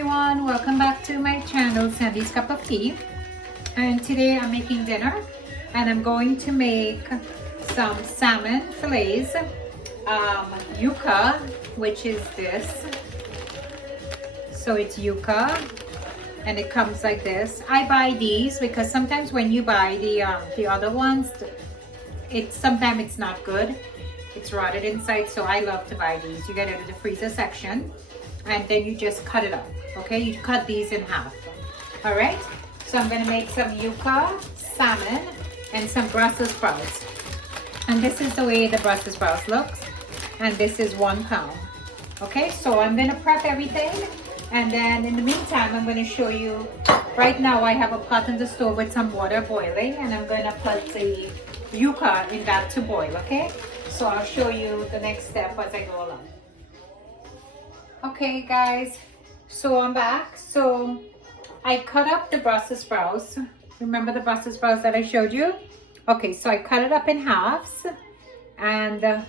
everyone, welcome back to my channel Sandy's Cup of Tea. And today I'm making dinner and I'm going to make some salmon fillets, yuca, which is this. So it's yuca and it comes like this. I buy these because sometimes when you buy the other ones, sometimes it's not good. It's rotted inside, so I love to buy these. You get it in the freezer section and then you just cut it up. Okay, you cut these in half. All right, so I'm gonna make some yuca, salmon, and some Brussels sprouts. And this is the way the Brussels sprouts looks, and this is 1 pound. Okay, so I'm gonna prep everything, and then in the meantime I'm gonna show you. Right now I have a pot on the stove with some water boiling, and I'm gonna put the yuca in that to boil. Okay, so I'll show you the next step as I go along. Okay guys, so I'm back. So I cut up the Brussels sprouts. Remember the Brussels sprouts that I showed you? Okay, so I cut it up in halves, and let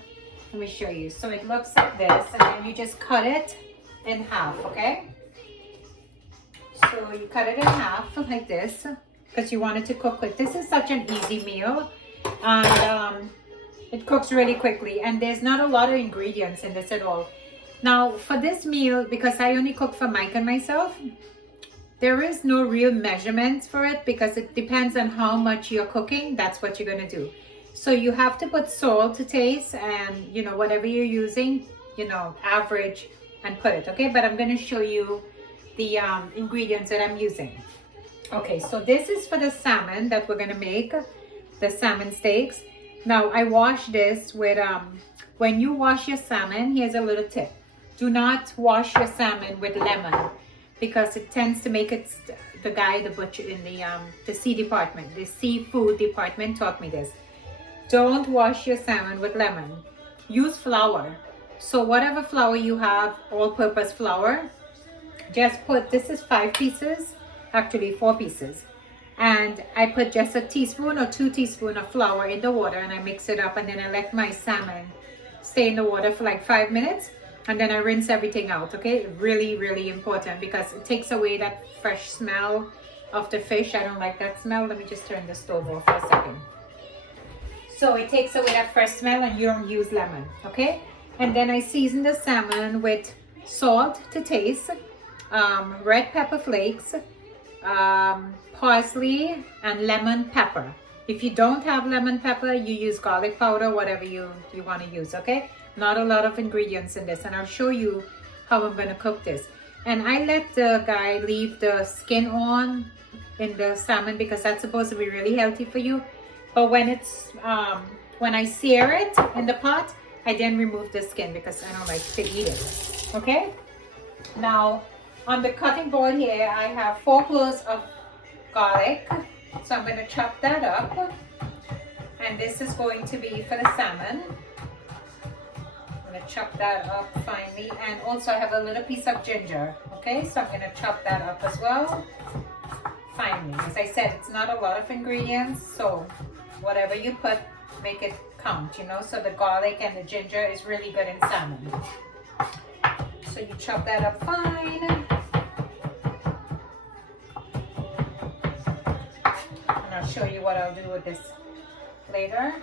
me show you. So it looks like this, and then you just cut it in half. Okay, so you cut it in half like this because you want it to cook quick. This is such an easy meal, and it cooks really quickly, and there's not a lot of ingredients in this at all. Now for this meal, because I only cook for Mike and myself, there is no real measurements for it because it depends on how much you're cooking. That's what you're going to do. So you have to put salt to taste, and whatever you're using, average and put it. Okay, but I'm going to show you the ingredients that I'm using. Okay, so this is for the salmon that we're going to make, the salmon steaks. Now I wash this with when you wash your salmon, here's a little tip. Do not wash your salmon with lemon because it tends to make it. The butcher in the seafood department taught me this. Don't wash your salmon with lemon. Use flour. So whatever flour you have, all-purpose flour, just put, this is 5 pieces, actually 4 pieces. And I put just a teaspoon or 2 teaspoons of flour in the water, and I mix it up, and then I let my salmon stay in the water for like 5 minutes, and then I rinse everything out. Okay, really, really important because it takes away that fresh smell of the fish. I don't like that smell. Let me just turn the stove off for a second. So it takes away that fresh smell, and you don't use lemon. Okay, and then I season the salmon with salt to taste, red pepper flakes, parsley, and lemon pepper. If you don't have lemon pepper, you use garlic powder, whatever you want to use. Okay, not a lot of ingredients in this, and I'll show you how I'm going to cook this. And I let the guy leave the skin on in the salmon because that's supposed to be really healthy for you. But when it's when I sear it in the pot, I then remove the skin because I don't like to eat it. Okay, now on the cutting board here, I have 4 cloves of garlic. So I'm going to chop that up. And this is going to be for the salmon. I'm going to chop that up finely. And also I have a little piece of ginger. Okay, so I'm going to chop that up as well finely. As I said, it's not a lot of ingredients. So whatever you put, make it count, So the garlic and the ginger is really good in salmon. So you chop that up fine. And I'll show you what I'll do with this later.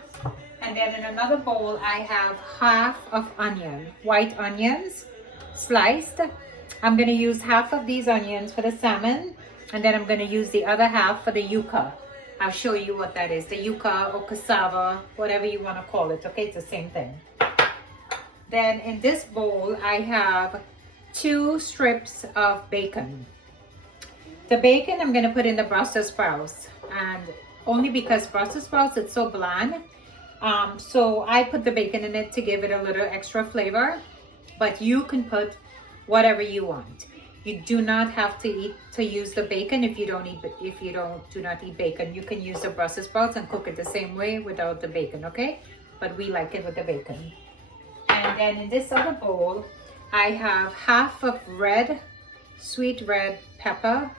And then in another bowl, I have half of onion, white onions, sliced. I'm going to use half of these onions for the salmon, and then I'm going to use the other half for the yuca. I'll show you what that is, the yuca or cassava, whatever you want to call it. Okay, it's the same thing. Then in this bowl, I have 2 strips of bacon. The bacon I'm going to put in the Brussels sprouts, and only because Brussels sprouts, it's so bland. So I put the bacon in it to give it a little extra flavor, but you can put whatever you want. You do not have to use the bacon if you do not eat bacon. You can use the Brussels sprouts and cook it the same way without the bacon. Okay, but we like it with the bacon. And then in this other bowl, I have half of sweet red pepper.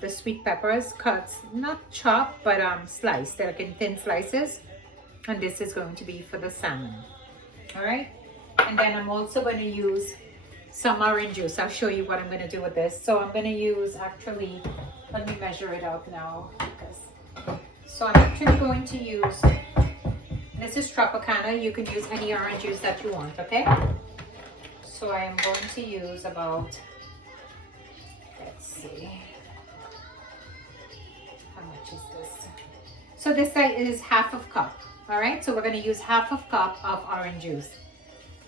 The sweet peppers cut, not chopped, but sliced, like in thin slices. And this is going to be for the salmon. All right. And then I'm also going to use some orange juice. I'll show you what I'm going to do with this. So I'm going to use, actually, let me measure it out now. So I'm actually going to use, this is Tropicana. You can use any orange juice that you want, okay? So I am going to use about, let's see, how much is this? So this is half of cup, all right? So we're going to use half of cup of orange juice.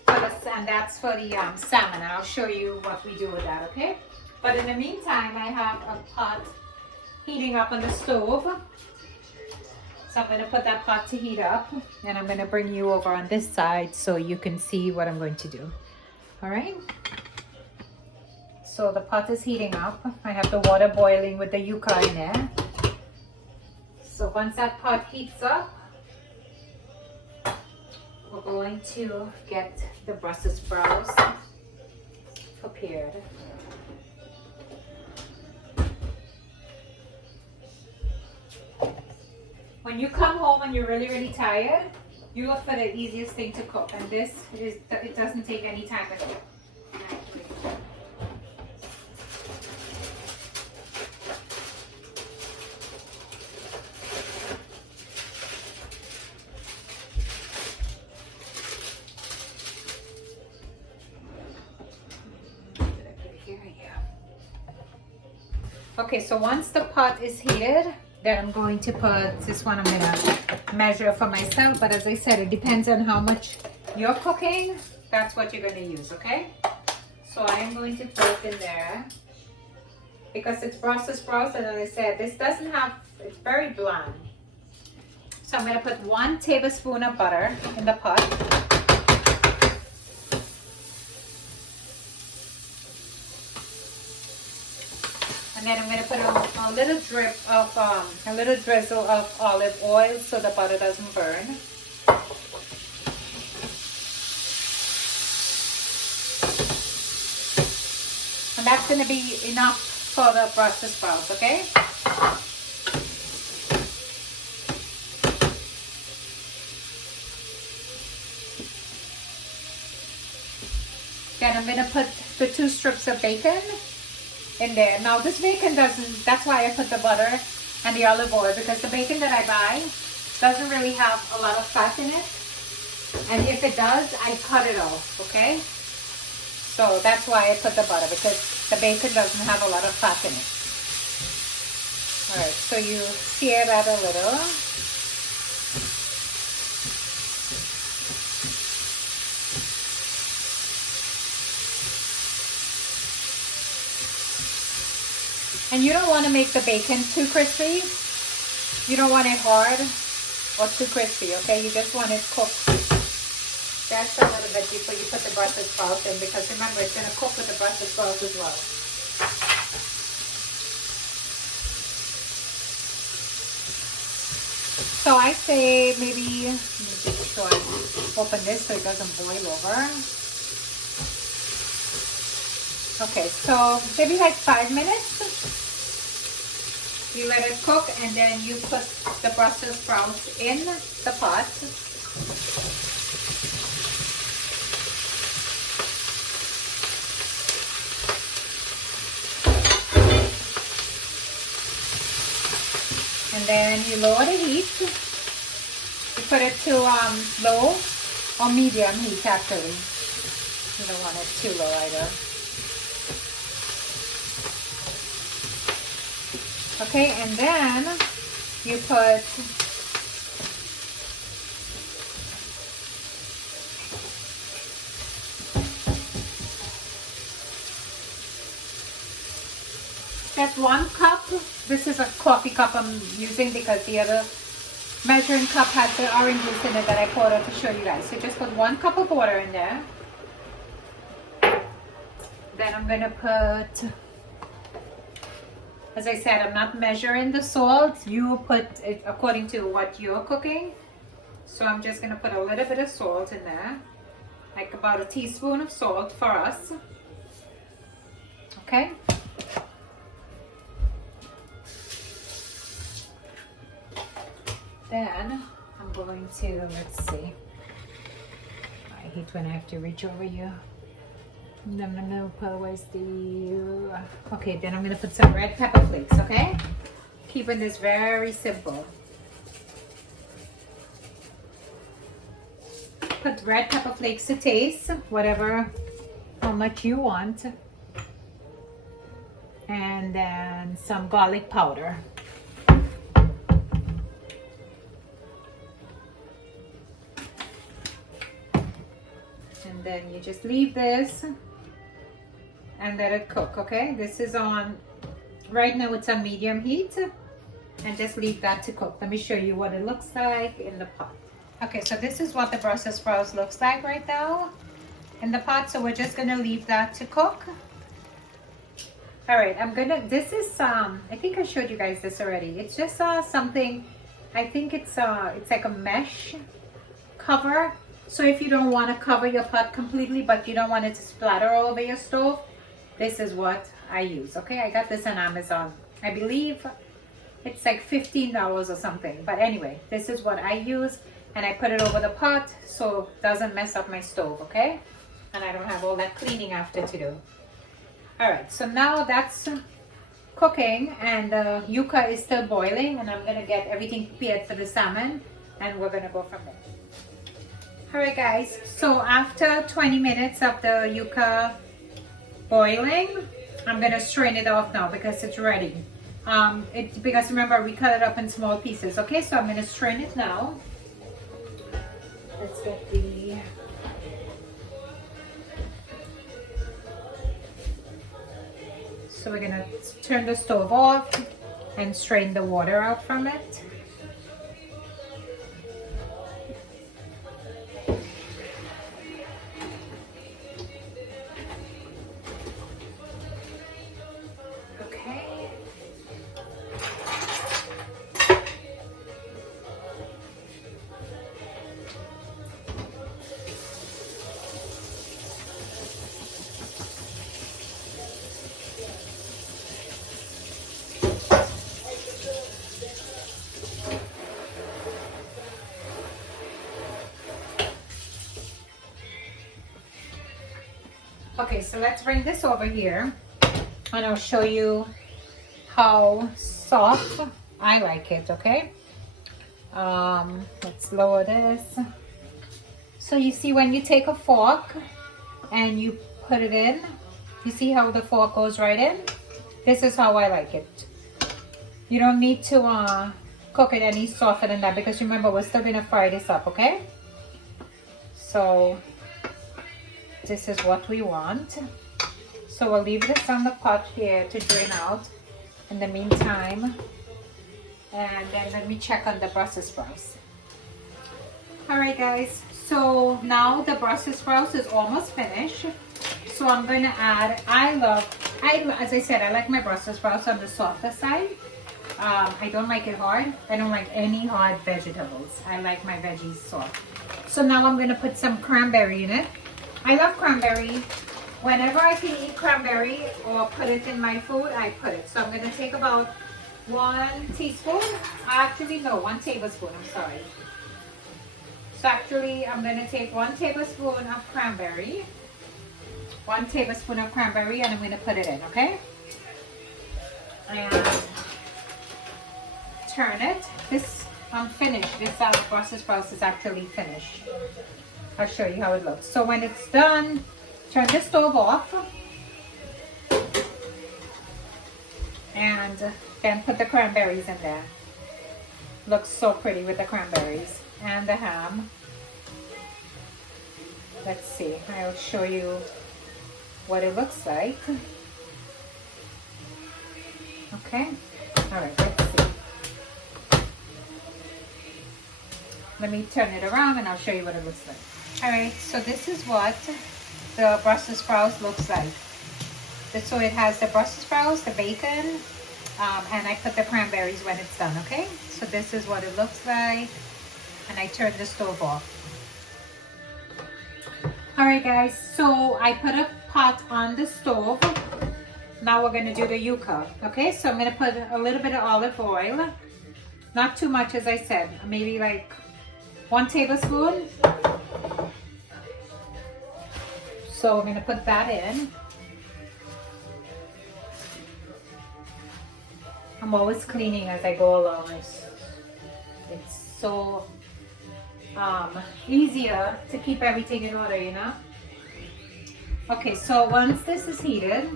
And that's for the salmon. I'll show you what we do with that, okay? But in the meantime, I have a pot heating up on the stove. So I'm going to put that pot to heat up, and I'm going to bring you over on this side so you can see what I'm going to do. All right? So the pot is heating up. I have the water boiling with the yuca in there. So once that pot heats up, we're going to get the Brussels sprouts prepared. When you come home and you're really, really tired, you look for the easiest thing to cook. And this is, it doesn't take any time at all. Okay, so once the pot is heated, then I'm going to put this one. I'm gonna measure for myself, but as I said, it depends on how much you're cooking. That's what you're gonna use, okay? So I am going to put it in there because it's Brussels sprouts, and as I said, this doesn't have, it's very bland. So I'm gonna put 1 tablespoon of butter in the pot. And then I'm going to put a little drip of, a little drizzle of olive oil so the butter doesn't burn. And that's going to be enough for the Brussels sprouts, okay? Then I'm going to put the 2 strips of bacon in there. Now this bacon doesn't, that's why I put the butter and the olive oil, because the bacon that I buy doesn't really have a lot of fat in it, and if it does, I cut it off, okay? So that's why I put the butter, because the bacon doesn't have a lot of fat in it. Alright, so you sear that a little. And you don't want to make the bacon too crispy. You don't want it hard or too crispy, okay? You just want it cooked just a little bit before you put the Brussels sprouts in, because remember, it's going to cook with the Brussels sprouts as well. So I say maybe, let me make sure I open this so it doesn't boil over. Okay, so maybe like 5 minutes. You let it cook, and then you put the Brussels sprouts in the pot. And then you lower the heat. You put it to low or medium heat, actually. You don't want it too low either. Okay, and then you put just 1 cup. This is a coffee cup I'm using because the other measuring cup has the orange juice in it that I poured out to show you guys. So just put 1 cup of water in there. Then I'm gonna put, as I said, I'm not measuring the salt. You put it according to what you're cooking. So I'm just gonna put a little bit of salt in there, like about a teaspoon of salt for us. Okay. Then I'm going to, let's see. I hate when I have to reach over you. And then I'm gonna put, where's the, okay, then I'm gonna put some red pepper flakes, okay? Keeping this very simple. Put red pepper flakes to taste, whatever, how much you want. And then some garlic powder. And then you just leave this and let it cook, okay? This is on, right now it's on medium heat, and just leave that to cook. Let me show you what it looks like in the pot. Okay, so this is what the Brussels sprouts looks like right now in the pot. So we're just gonna leave that to cook. All right, this is, I think I showed you guys this already. It's just something, I think it's like a mesh cover. So if you don't want to cover your pot completely, but you don't want it to splatter all over your stove, this is what I use, okay? I got this on Amazon. I believe it's like $15 or something. But anyway, this is what I use, and I put it over the pot so it doesn't mess up my stove, okay? And I don't have all that cleaning after to do. All right, so now that's cooking, and the yuca is still boiling, and I'm gonna get everything prepared for the salmon, and we're gonna go from there. All right, guys, so after 20 minutes of the yuca boiling, I'm gonna strain it off now because it's ready. Because remember, we cut it up in small pieces, okay? So I'm gonna strain it now. Let's get the... So we're gonna turn the stove off and strain the water out from it. Okay. Okay, so let's bring this over here and I'll show you how soft I like it, okay? Let's lower this. So you see when you take a fork and you put it in, you see how the fork goes right in? This is how I like it. You don't need to cook it any softer than that, because remember, we're still gonna fry this up, okay? So this is what we want. So we'll leave this on the pot here to drain out in the meantime. And then let me check on the Brussels sprouts. All right, guys. So now the Brussels sprouts is almost finished. So I'm going to add, as I said, I like my Brussels sprouts on the softer side. I don't like it hard. I don't like any hard vegetables. I like my veggies soft. So now I'm going to put some cranberry in it. I love cranberry. Whenever I can eat cranberry or put it in my food, I put it. So I'm going to take about 1 teaspoon. Actually, no, 1 tablespoon. I'm sorry. So actually, I'm going to take 1 tablespoon of cranberry. 1 tablespoon of cranberry, and I'm going to put it in, okay? And turn it. This, I'm finished. This Brussels sprouts is actually finished. I'll show you how it looks. So when it's done, turn the stove off. And then put the cranberries in there. Looks so pretty with the cranberries. And the ham. Let's see. I'll show you what it looks like. Okay. All right, let's see. Let me turn it around and I'll show you what it looks like. All right, so this is what the Brussels sprouts looks like. So it has the Brussels sprouts, the bacon, and I put the cranberries when it's done, okay? So this is what it looks like, and I turned the stove off. All right, guys, so I put a pot on the stove. Now we're gonna do the yuca, okay? So I'm gonna put a little bit of olive oil, not too much, as I said, maybe like 1 tablespoon. So So we're going to put that in. I'm always cleaning as I go along. It's so easier to keep everything in order, you know. Okay, so once this is heated,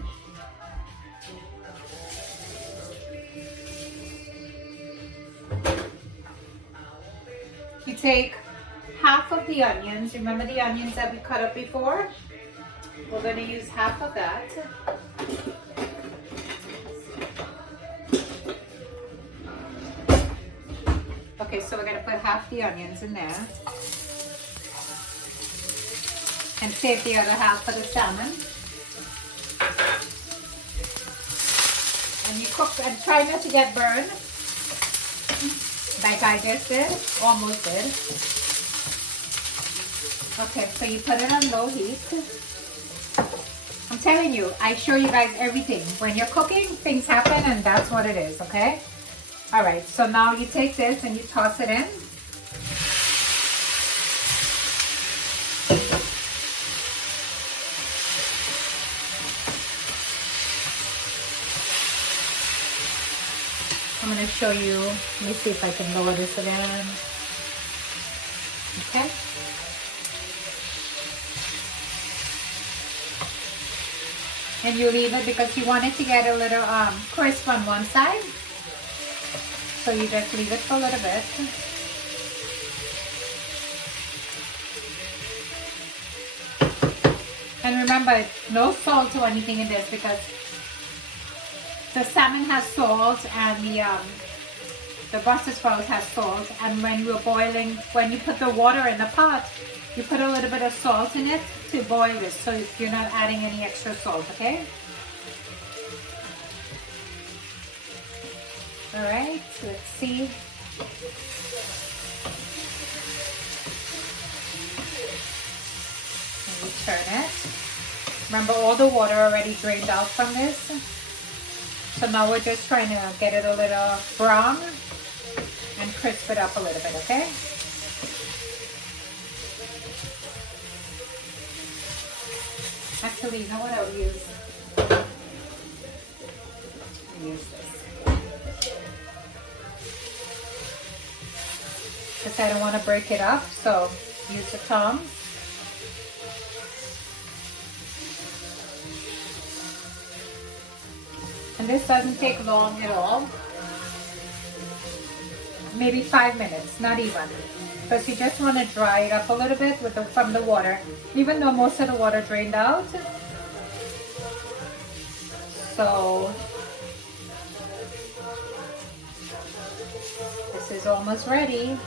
you take half of the onions. Remember the onions that we cut up before? We're going to use half of that. Okay, so we're going to put half the onions in there. And save the other half for the salmon. And you cook and try not to get burned. Like I just did, almost did. Okay, so you put it on low heat. I'm telling you, I show you guys everything. When you're cooking, things happen, and that's what it is, okay? All right, so now you take this and you toss it in. I'm going to show you. Let me see if I can lower this again. Okay. And you leave it because you want it to get a little crisp on one side. So you just leave it for a little bit. And remember, no salt or anything in this because the salmon has salt and the Brussels sprouts has salt. And when you're boiling, when you put the water in the pot, you put a little bit of salt in it to boil it, so you're not adding any extra salt, okay? All right, let's see. And we turn it. Remember, all the water already drained out from this. So now we're just trying to get it a little brown and crisp it up a little bit, okay? Actually, you know what I'll use? I'll use this. Because I don't want to break it up, so use the tongs. And this doesn't take long at all. Maybe 5 minutes, not even. Because you just want to dry it up a little bit with from the water, even though most of the water drained out. So this is almost ready.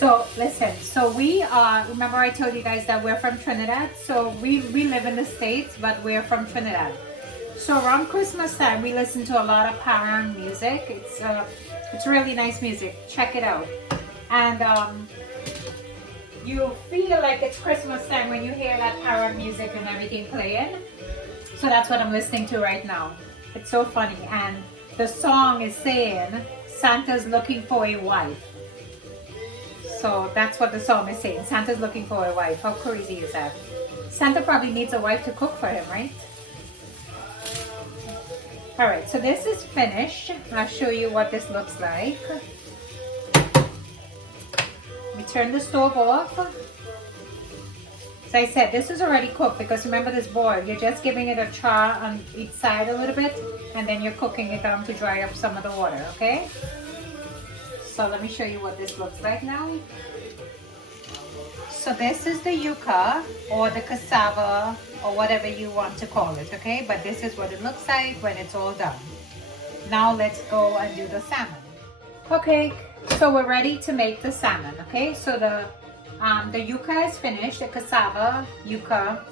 So listen, so we are, remember I told you guys that we're from Trinidad. So we live in the States, but we're from Trinidad. So around Christmas time, we listen to a lot of parang music. It's really nice music. Check it out. And you feel like it's Christmas time when you hear that parang music and everything playing. So that's what I'm listening to right now. It's so funny. And the song is saying, Santa's looking for a wife. So that's what the song is saying. Santa's looking for a wife. How crazy is that? Santa probably needs a wife to cook for him, right? All right, so this is finished. I'll show you what this looks like. We turn the stove off. As I said, this is already cooked because remember this boil. You're just giving it a char on each side a little bit and then you're cooking it down to dry up some of the water, okay? So let me show you what this looks like now. So this is the yuca or the cassava or whatever you want to call it, okay? But this is what it looks like when it's all done. Now let's go and do the salmon. Okay, so we're ready to make the salmon, okay? So the yuca is finished, the cassava, yuca,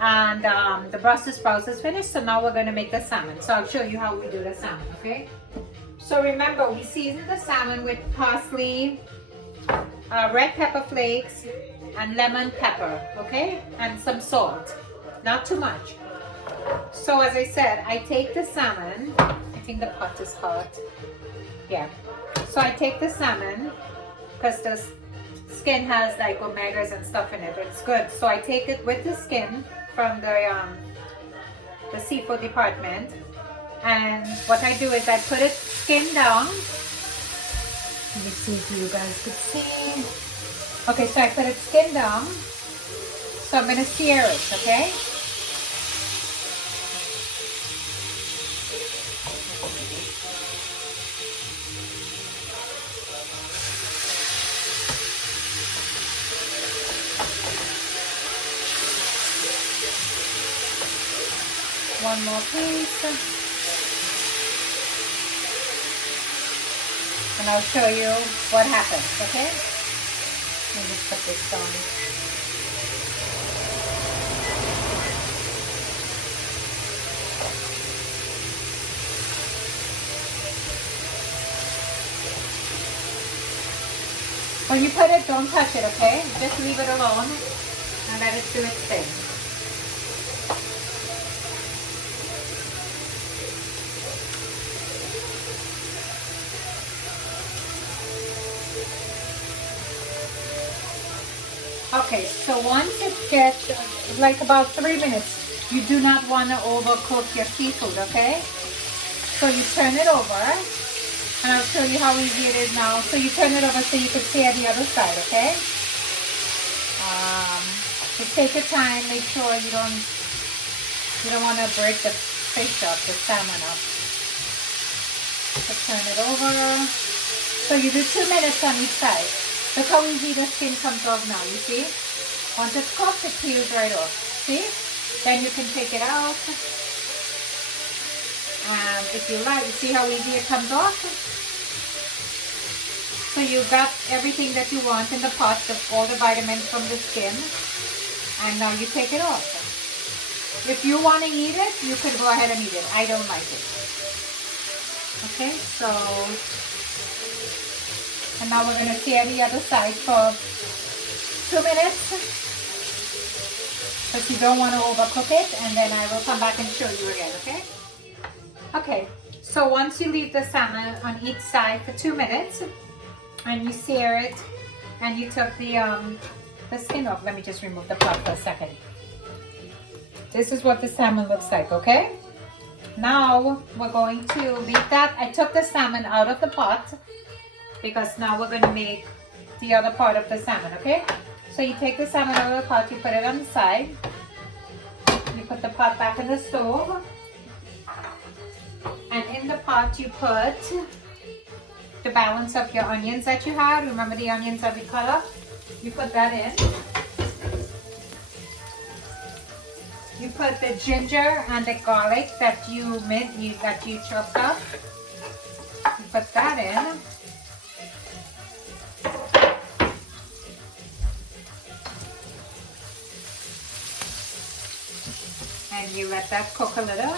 and the Brussels sprouts is finished. So now we're gonna make the salmon. So I'll show you how we do the salmon, okay? So remember, we season the salmon with parsley, red pepper flakes, and lemon pepper, okay? And some salt, not too much. So as I said, I take the salmon. I think the pot is hot. Yeah. So I take the salmon because the skin has like omegas and stuff in it. It's good. So I take it with the skin from the seafood department. And what I do is I put it skin down. Let me see if you guys could see. Okay, so I put it skin down. So I'm going to sear it, okay? One more piece. And I'll show you what happens, okay? Let me just put this on. When you put it, don't touch it, okay? Just leave it alone and let it do its thing. Okay, so once it gets like about 3 minutes, you do not want to overcook your seafood, okay? So you turn it over, and I'll show you how easy it is now. So you turn it over so you can sear the other side, okay? Just take your time, make sure you don't want to break the fish up, the salmon up. So turn it over. So you do 2 minutes on each side. Look how easy the skin comes off now, you see? Once it's cooked, it peels right off. See? Then you can take it out. And if you like, you see how easy it comes off? So you got everything that you want in the pot, all the vitamins from the skin. And now you take it off. If you want to eat it, you can go ahead and eat it. I don't like it. Okay, so... And now we're going to sear the other side for 2 minutes. But you don't want to overcook it. And then I will come back and show you again, okay? Okay, so once you leave the salmon on each side for 2 minutes, and you sear it, and you took the skin off. Let me just remove the pot for a second. This is what the salmon looks like, okay? Now we're going to leave that. I took the salmon out of the pot because now we're going to make the other part of the salmon, okay? So you take the salmon out of the pot, you put it on the side. You put the pot back in the stove. And in the pot you put the balance of your onions that you had. Remember the onions that we cut up? You put that in. You put the ginger and the garlic that you chopped up. You put that in. And you let that cook a little.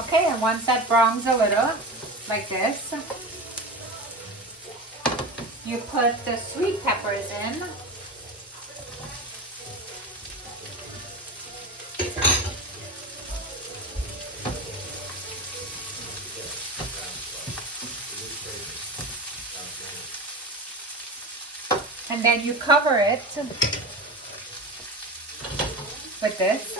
Okay, and once that browns a little, like this, you put the sweet peppers in. And then you cover it with this,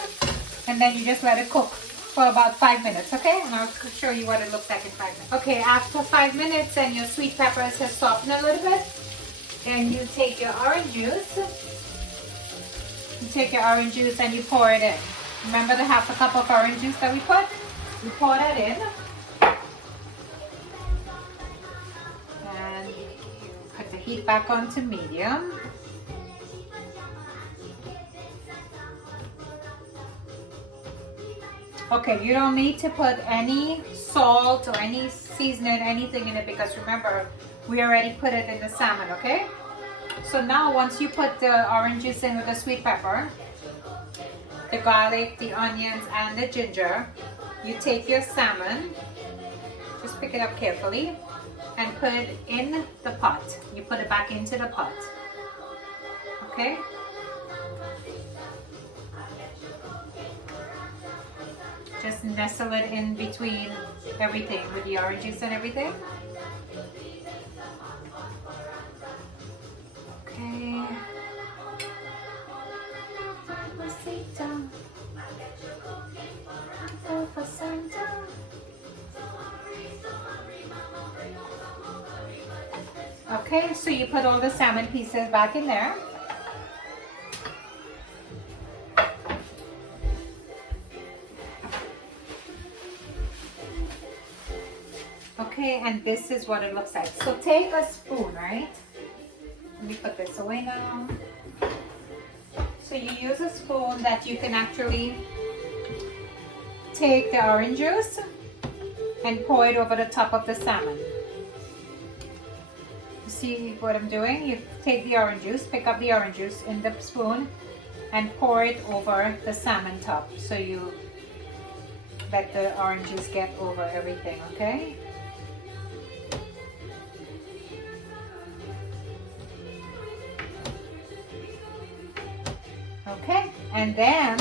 and then you just let it cook for about 5 minutes, okay? And I'll show you what it looks like in 5 minutes. Okay, after 5 minutes and your sweet peppers have softened a little bit, then you take your orange juice. You take your orange juice and you pour it in. Remember the half a cup of orange juice that we put? You pour that in. And put the heat back on to medium. Okay, you don't need to put any salt or any seasoning, anything in it, because remember, we already put it in the salmon, okay? So now once you put the orange juice in with the sweet pepper, the garlic, the onions, and the ginger, you take your salmon, just pick it up carefully, and put it in the pot. You put it back into the pot. Okay? Just nestle it in between everything with the orange juice and everything. Okay. Okay, so you put all the salmon pieces back in there. Okay, and this is what it looks like. So take a spoon, right? Let me put this away now. So you use a spoon that you can actually take the orange juice and pour it over the top of the salmon. You see what I'm doing? You take the orange juice, pick up the orange juice in the spoon and pour it over the salmon top. So you let the orange juice get over everything, okay? Okay, and then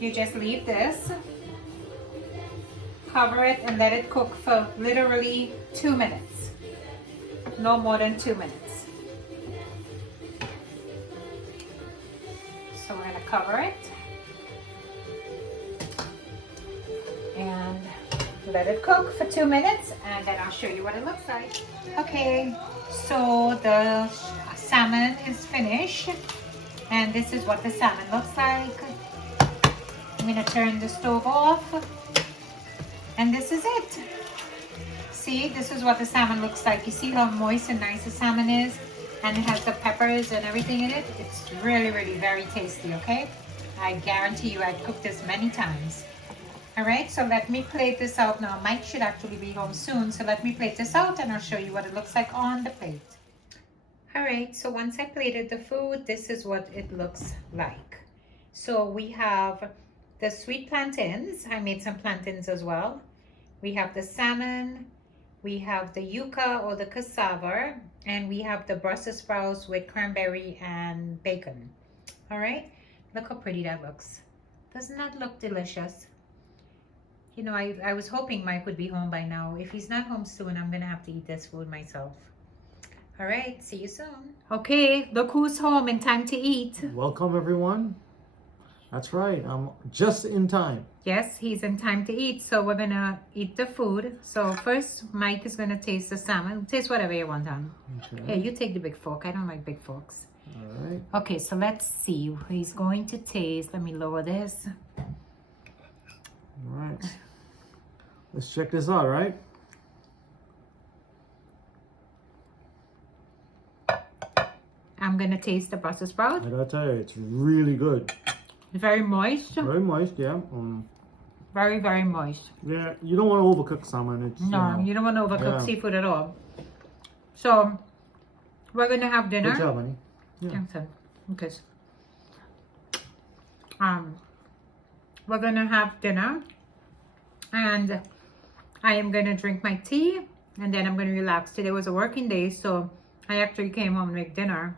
you just leave this, cover it and let it cook for literally 2 minutes. No more than 2 minutes. So we're gonna cover it and let it cook for 2 minutes and then I'll show you what it looks like. Okay, so the salmon is finished. And this is what the salmon looks like. I'm gonna turn the stove off. And this is it. See, this is what the salmon looks like. You see how moist and nice the salmon is? And it has the peppers and everything in it. It's really, really very tasty, okay? I guarantee you I've cooked this many times. All right, so let me plate this out now. Mike should actually be home soon. So let me plate this out and I'll show you what it looks like on the plate. All right, so once I plated the food, this is what it looks like. So we have the sweet plantains. I made some plantains as well. We have the salmon, we have the yuca or the cassava, and we have the Brussels sprouts with cranberry and bacon. All right, look how pretty that looks. Doesn't that look delicious? You know, I was hoping Mike would be home by now. If he's not home soon, I'm gonna have to eat this food myself. All right, see you soon. Okay, look who's home in time to eat. Welcome, everyone. That's right, I'm just in time. Yes, he's in time to eat, so we're gonna eat the food. So first, Mike is gonna taste the salmon. Taste whatever you want, hon. Okay. Yeah, you take the big fork. I don't like big forks. All right. Okay, so let's see. He's going to taste. Let me lower this. All right. Let's check this out, right? I'm gonna taste the Brussels sprout. I gotta tell you, it's really good. Very moist. Very moist, yeah. Very, very moist. Yeah, you don't want to overcook salmon. It's, no, you don't want to overcook seafood at all. So, we're gonna have dinner. Good job, honey. Yeah. Thanks, son. Okay. We're gonna have dinner, and I am gonna drink my tea, and then I'm gonna relax. Today was a working day, so I actually came home to make dinner.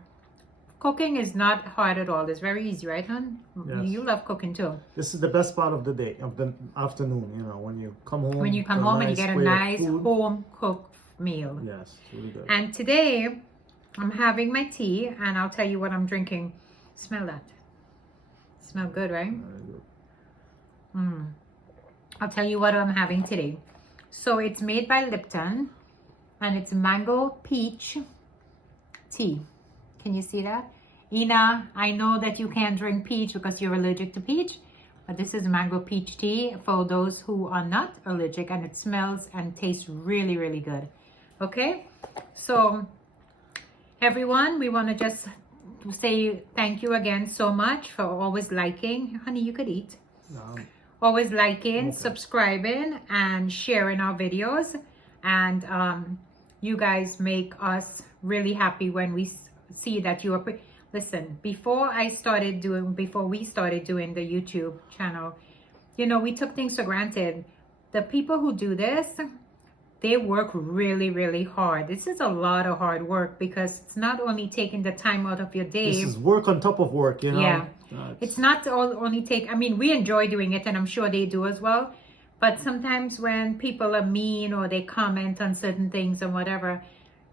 Cooking is not hard at all. It's very easy, right, hon? Yes. You love cooking too. This is the best part of the day, of the afternoon, you know, when you come home. When you come home and you get a nice home-cooked meal. Yes, really good. And today, I'm having my tea, and I'll tell you what I'm drinking. Smell that. Smell good, right? Very good. I'll tell you what I'm having today. So it's made by Lipton, and it's mango peach tea. Can you see that? Ina, I know that you can't drink peach because you're allergic to peach, but this is mango peach tea for those who are not allergic, and it smells and tastes really, really good. Okay, so everyone, we want to just say thank you again so much for always liking. Honey, you could eat. Always liking, subscribing, and sharing our videos. And you guys make us really happy when we see that you are listen, before we started doing the YouTube channel, you know, we took things for granted. The people who do this, they work really, really hard. This is a lot of hard work because it's not only taking the time out of your day. This is work on top of work, you know. Yeah. It's not only take, I mean, we enjoy doing it and I'm sure they do as well. But sometimes when people are mean or they comment on certain things and whatever,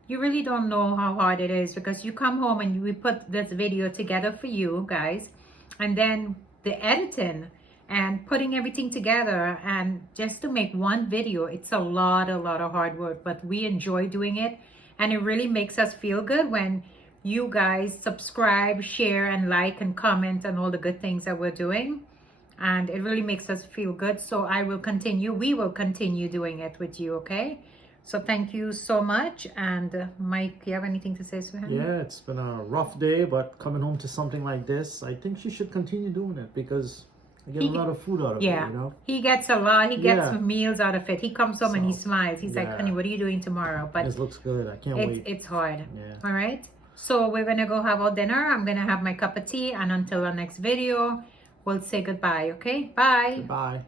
you really don't know how hard it is because you come home and we put this video together for you guys. And then the editing and putting everything together and just to make one video, it's a lot of hard work, but we enjoy doing it. And it really makes us feel good when you guys subscribe, share, and like and comment on all the good things that we're doing. And it really makes us feel good. So we will continue doing it with you, okay? So thank you so much. And Mike, you have anything to say to him? Yeah, it's been a rough day, but coming home to something like this, I think she should continue doing it because I get a lot of food out of it, you know? He gets a lot. He gets meals out of it. He comes home and he smiles. He's like, honey, what are you doing tomorrow? But this looks good. I can't wait. It's hard. Yeah. All right. So we're going to go have our dinner. I'm going to have my cup of tea. And until our next video, we'll say goodbye, okay? Bye. Goodbye.